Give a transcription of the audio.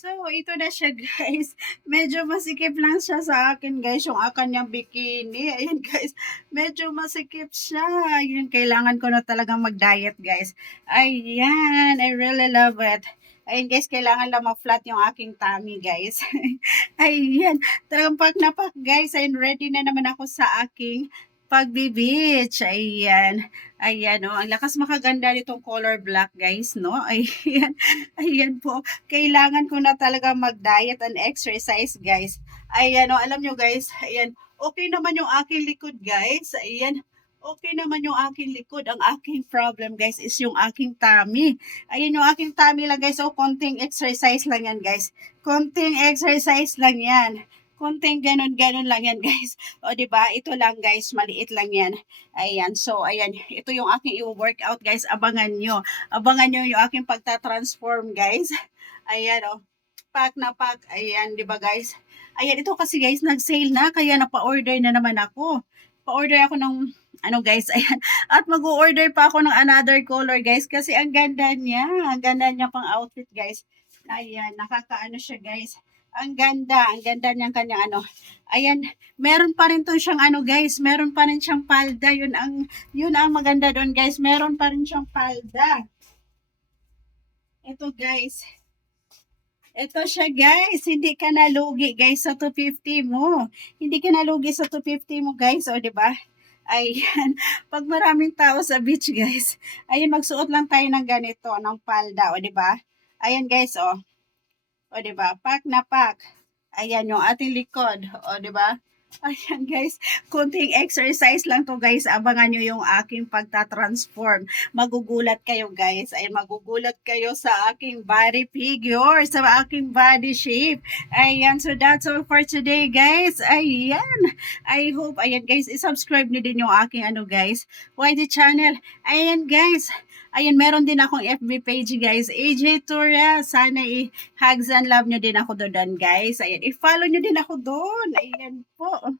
So, ito na siya guys. Medyo masikip lang siya sa akin guys, yung kanyang bikini. Ayan guys, medyo masikip siya. Ayun, kailangan ko na talagang mag-diet guys. Ayan, I really love it. Ayan guys, kailangan lang ma-flat yung aking tummy guys. Ayan, talagang pak na pak guys. Ayan, ready na naman ako sa aking pagbi-beach. Ayan. Ayan, oh. Ang lakas makaganda nitong color black, guys, no? Ayan. Ayan po. Kailangan ko na talaga mag-diet and exercise, guys. Ayan, oh. Alam nyo, guys. Ayan. Okay naman yung aking likod, guys. Ayan. Okay naman yung aking likod. Ang aking problem, guys, is yung aking tummy. Ayan yung aking tummy lang, guys. Oh, konting exercise lang yan, guys. Konting exercise lang yan. Konting ganun-ganun lang yan, guys. O, di ba? Ito lang, guys. Maliit lang yan. Ayan. So, ayan. Ito yung aking i-workout, guys. Abangan nyo. Abangan nyo yung aking pagta-transform, guys. Ayan, oh. Pack na pack. Ayan, di ba, guys? Ayan, ito kasi, guys, nag-sale na. Kaya napa-order na naman ako. Pa-order ako ng, ano, guys. Ayan. At mag-order pa ako ng another color, guys. Kasi ang ganda niya. Ang ganda niya pang outfit, guys. Ayan, nakakaano siya, guys. Ang ganda niyang kanyang ano. Ayan, meron pa rin to siyang ano guys, meron pa rin siyang palda. Yun ang maganda doon guys. Meron pa rin siyang palda. Ito guys. Ito siya guys. Hindi ka nalugi guys sa 250 mo. Hindi ka nalugi sa 250 mo guys, o di ba? Ayan, pag maraming tao sa beach guys, ayan magsuot lang tayo ng ganito, ng palda, o di ba? Ayan guys, oh. O, di ba? Pack na pack. Ayan yung ating likod. O, di ba? Ayan, guys. Kunting exercise lang to, guys. Abangan nyo yung aking pagta-transform. Magugulat kayo, guys. Ayan, magugulat kayo sa aking body figure, sa aking body shape. Ayan, so that's all for today, guys. Ayan. I hope, ayan, guys, isubscribe nyo din yung aking, ano, guys, YT channel. Ayan, guys. Ayan, meron din akong FB page, guys. AJ Tura. Sana i-hugs and love nyo din ako doon, guys. Ayan, i-follow nyo din ako doon. Ayan po.